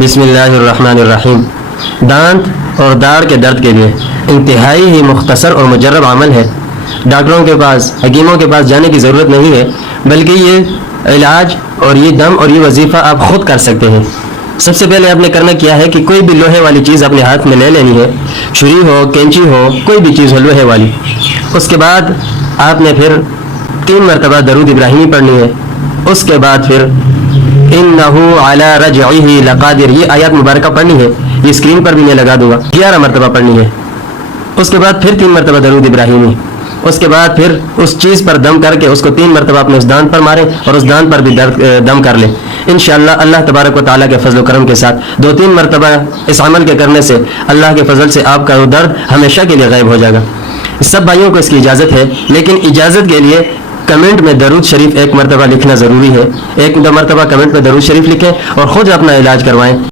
بسم اللہ الرحمن الرحیم۔ دانت اور داڑھ کے درد کے لیے انتہائی ہی مختصر اور مجرب عمل ہے۔ ڈاکٹروں کے پاس، حکیموں کے پاس جانے کی ضرورت نہیں ہے، بلکہ یہ علاج اور یہ دم اور یہ وظیفہ آپ خود کر سکتے ہیں۔ سب سے پہلے آپ نے کرنا کیا ہے کہ کوئی بھی لوہے والی چیز اپنے ہاتھ میں لے لینی ہے، چھری ہو، کینچی ہو، کوئی بھی چیز ہو لوہے والی۔ اس کے بعد آپ نے پھر 3 مرتبہ درود ابراہیمی پڑھنی ہے۔ اس کے بعد پھر انہو علی رجعہ لقادر، یہ آیات مبارکہ پڑھنی ہے، یہ اسکرین پر بھی میں لگا دوں گا، 11 مرتبہ پڑھنی ہے۔ اس کے بعد پھر 3 مرتبہ درود ابراہیمی۔ اس کے بعد پھر اس چیز پر دم کر کے اس کو 3 مرتبہ اپنے اس دانت پر ماریں اور اس دانت پر بھی دم کر لیں۔ انشاءاللہ اللہ تبارک و تعالیٰ کے فضل و کرم کے ساتھ 2-3 مرتبہ اس عمل کے کرنے سے اللہ کے فضل سے آپ کا وہ درد ہمیشہ کے لیے غائب ہو جائے گا۔ سب بھائیوں کو اس کی اجازت ہے، لیکن اجازت کے لیے کمنٹ میں درود شریف 1 مرتبہ لکھنا ضروری ہے۔ 1-2 مرتبہ کمنٹ میں درود شریف لکھیں اور خود اپنا علاج کروائیں۔